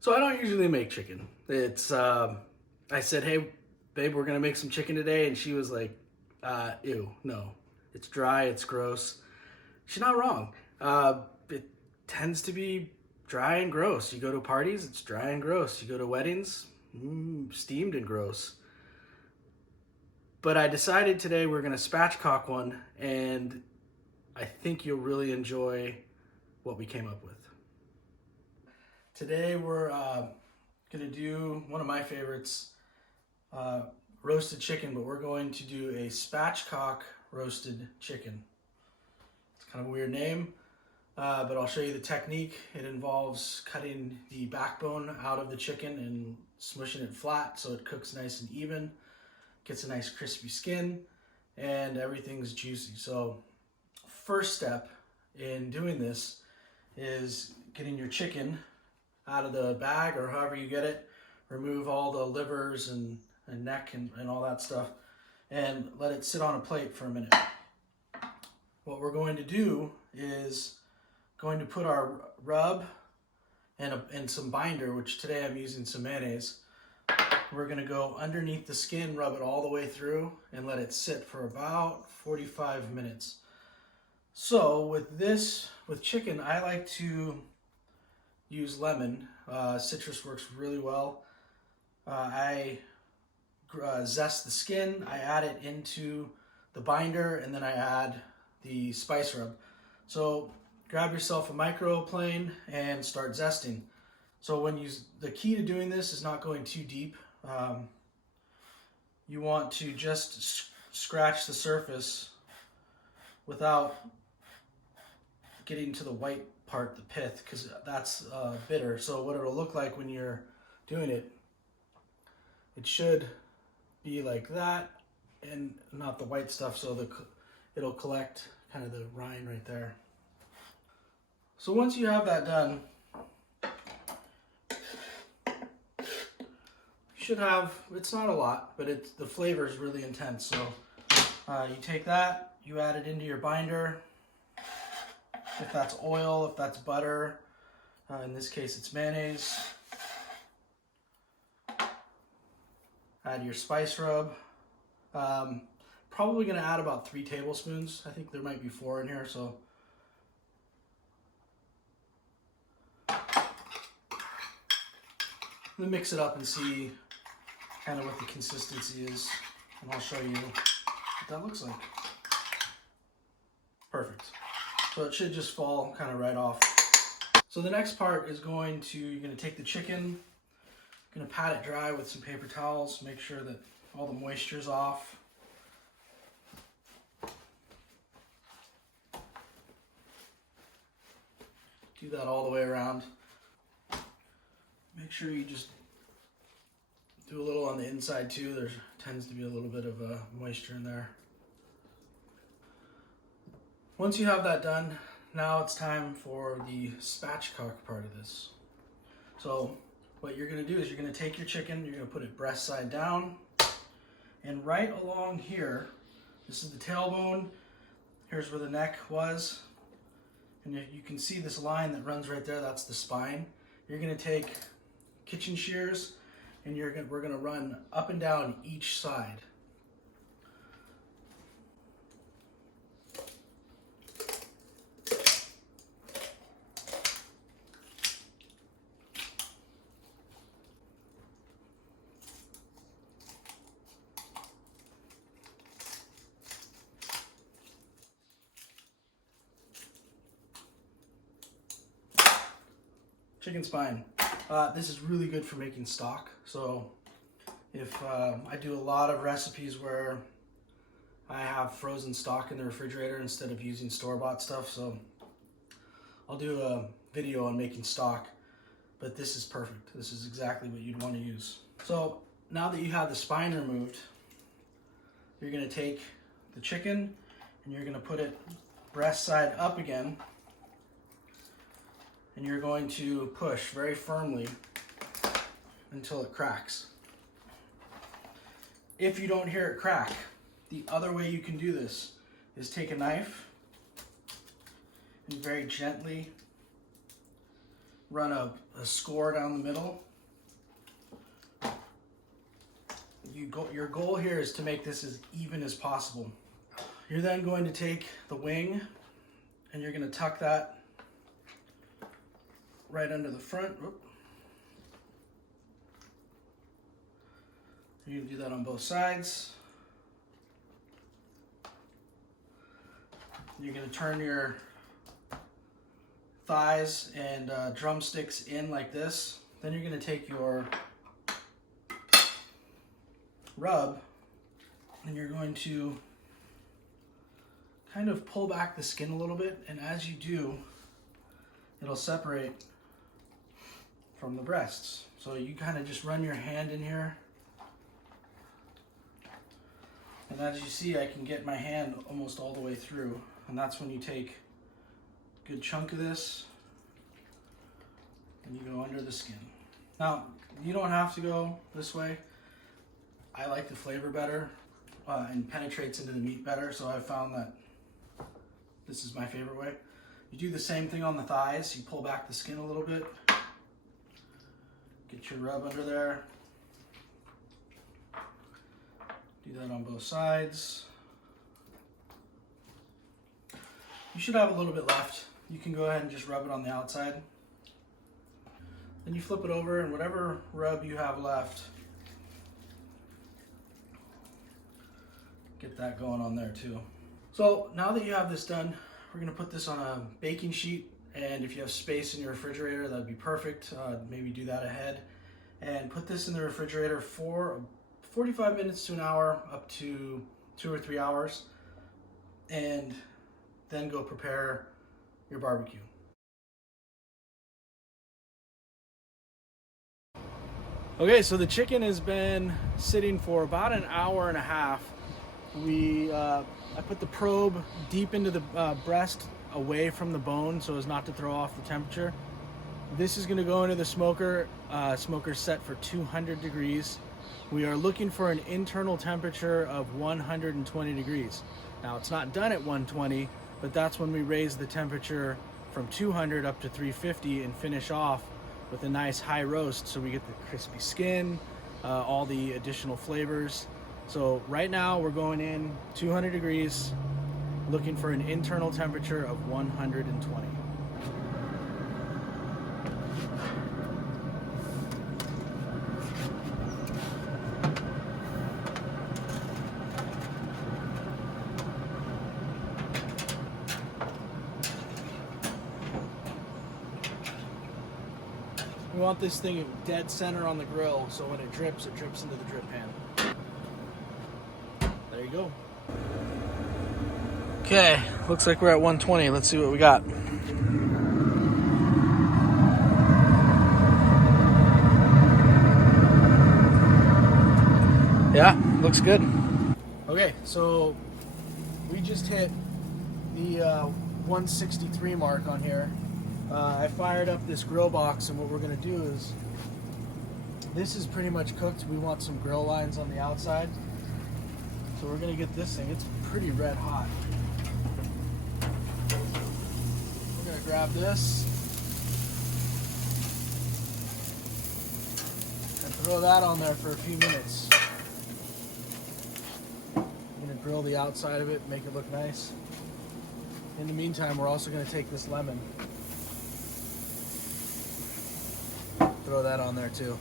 So I don't usually make chicken. It's I said, "Hey, babe, we're gonna make some chicken today," and she was like, "Ew, no, it's dry, it's gross." She's not wrong. It tends to be dry and gross. You go to parties, it's dry and gross. You go to weddings, steamed and gross. But I decided today we're gonna spatchcock one, and I think you'll really enjoy what we came up with. Today we're gonna do one of my favorites, roasted chicken, but we're going to do a spatchcock roasted chicken. It's kind of a weird name, but I'll show you the technique. It involves cutting the backbone out of the chicken and smushing it flat so it cooks nice and even, gets a nice crispy skin, and everything's juicy. So first step in doing this is getting your chicken out of the bag or however you get it. Remove all the livers and neck and all that stuff, and let it sit on a plate for a minute. What we're going to do is going to put our rub and some binder, which today I'm using some mayonnaise. We're going to go underneath the skin, rub it all the way through, and let it sit for about 45 minutes. So with chicken, I like to use lemon. Citrus works really well. I zest the skin, I add it into the binder, and then I add the spice rub. So grab yourself a microplane and start zesting. So the key to doing this is not going too deep. You want to just scratch the surface without getting to the white part, the pith, because that's bitter. So what it'll look like when you're doing it, it should be like that and not the white stuff, so it'll collect kind of the rind right there. So once you have that done, you should have, it's not a lot, but the flavor is really intense. So you take that, you add it into your binder. If that's oil, if that's butter, in this case it's mayonnaise. Add your spice rub. Probably gonna add about 3 tablespoons. I think there might be 4 in here, so. Let me mix it up and see kind of what the consistency is, and I'll show you what that looks like. Perfect. So it should just fall kind of right off. So the next part is you're going to take the chicken, going to pat it dry with some paper towels, make sure that all the moisture is off. Do that all the way around. Make sure you just do a little on the inside too. There tends to be a little bit of moisture in there. Once you have that done, now it's time for the spatchcock part of this. So what you're going to do is you're going to take your chicken, you're going to put it breast side down, and right along here, this is the tailbone, here's where the neck was, and you can see this line that runs right there, that's the spine. You're going to take kitchen shears, and we're going to run up and down each side. Chicken spine. This is really good for making stock. So if I do a lot of recipes where I have frozen stock in the refrigerator instead of using store-bought stuff, so I'll do a video on making stock, but this is perfect. This is exactly what you'd want to use. So now that you have the spine removed, you're going to take the chicken and you're going to put it breast side up again, and you're going to push very firmly until it cracks. If you don't hear it crack, the other way you can do this is take a knife and very gently run a score down the middle. Your goal here is to make this as even as possible. You're then going to take the wing and you're going to tuck that right under the front. You're going to do that on both sides. You're going to turn your thighs and drumsticks in like this. Then you're going to take your rub and you're going to kind of pull back the skin a little bit, and as you do, it'll separate from the breasts. So you kind of just run your hand in here, and as you see, I can get my hand almost all the way through, and that's when you take a good chunk of this and you go under the skin. Now, you don't have to go this way. I like the flavor better and penetrates into the meat better, so I've found that this is my favorite way. You do the same thing on the thighs. You pull back the skin a little bit, get your rub under there. Do that on both sides. You should have a little bit left. You can go ahead and just rub it on the outside. Then you flip it over, and whatever rub you have left, get that going on there too. So now that you have this done, we're gonna put this on a baking sheet, and if you have space in your refrigerator, that'd be perfect. Maybe do that ahead. And put this in the refrigerator for 45 minutes to an hour, up to 2 or 3 hours, and then go prepare your barbecue. Okay, so the chicken has been sitting for about an hour and a half. I put the probe deep into the breast, away from the bone, so as not to throw off the temperature. This is going to go into the smoker. Smoker's set for 200 degrees. We are looking for an internal temperature of 120 degrees. Now, it's not done at 120, but that's when we raise the temperature from 200 up to 350 and finish off with a nice high roast, so we get the crispy skin, all the additional flavors. So right now we're going in 200 degrees, looking for an internal temperature of 120. We want this thing dead center on the grill, so when it drips into the drip pan. There you go. Okay, looks like we're at 120. Let's see what we got. Yeah, looks good. Okay, so we just hit the 163 mark on here. I fired up this grill box, and what we're going to do is, this is pretty much cooked. We want some grill lines on the outside. So we're going to get this thing. It's pretty red hot. We're going to grab this and throw that on there for a few minutes. I'm going to grill the outside of it, make it look nice. In the meantime, we're also going to take this lemon, throw that on there too.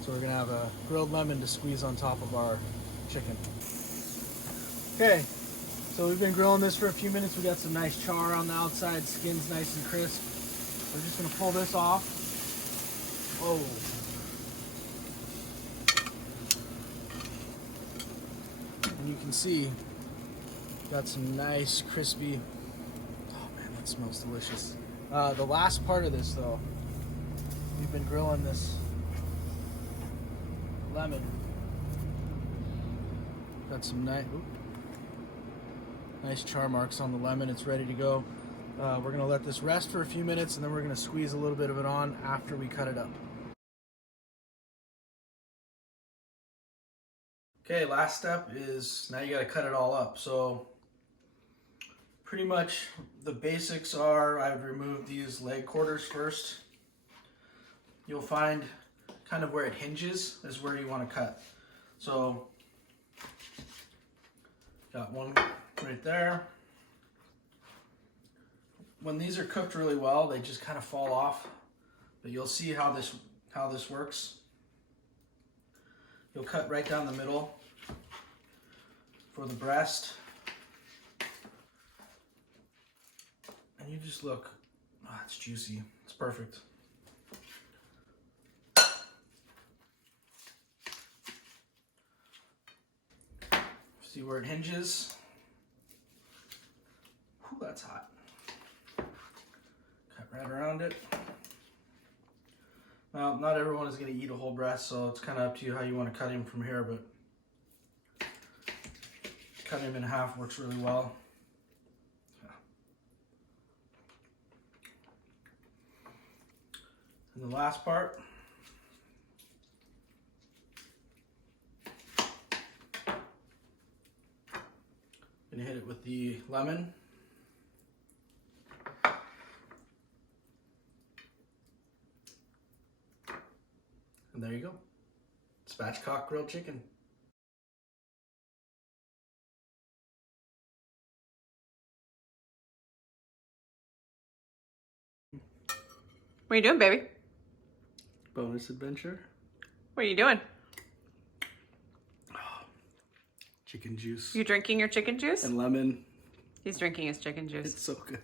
So we're gonna have a grilled lemon to squeeze on top of our chicken. Okay, so we've been grilling this for a few minutes. We got some nice char on the outside, skin's nice and crisp. We're just gonna pull this off. Oh. And you can see, got some nice crispy, oh man, that smells delicious. The last part of this though, we've been grilling this lemon. Got some nice char marks on the lemon. It's ready to go. We're going to let this rest for a few minutes, and then we're going to squeeze a little bit of it on after we cut it up. Okay, last step is now you got to cut it all up. So pretty much the basics are, I would remove these leg quarters first. you'll find kind of where it hinges is where you want to cut. So got one right there. When these are cooked really well, they just kind of fall off, but you'll see how this works. You'll cut right down the middle for the breast, and you just look, oh, it's juicy, it's perfect. See where it hinges? Whew, that's hot. Cut right around it. Now, not everyone is going to eat a whole breast, so it's kind of up to you how you want to cut him from here, but cutting him in half works really well. And the last part, gonna hit it with the lemon. And there you go. Spatchcock grilled chicken. What are you doing, baby? Bonus adventure. What are you doing? Chicken juice. You drinking your chicken juice? And lemon. He's drinking his chicken juice. It's so good.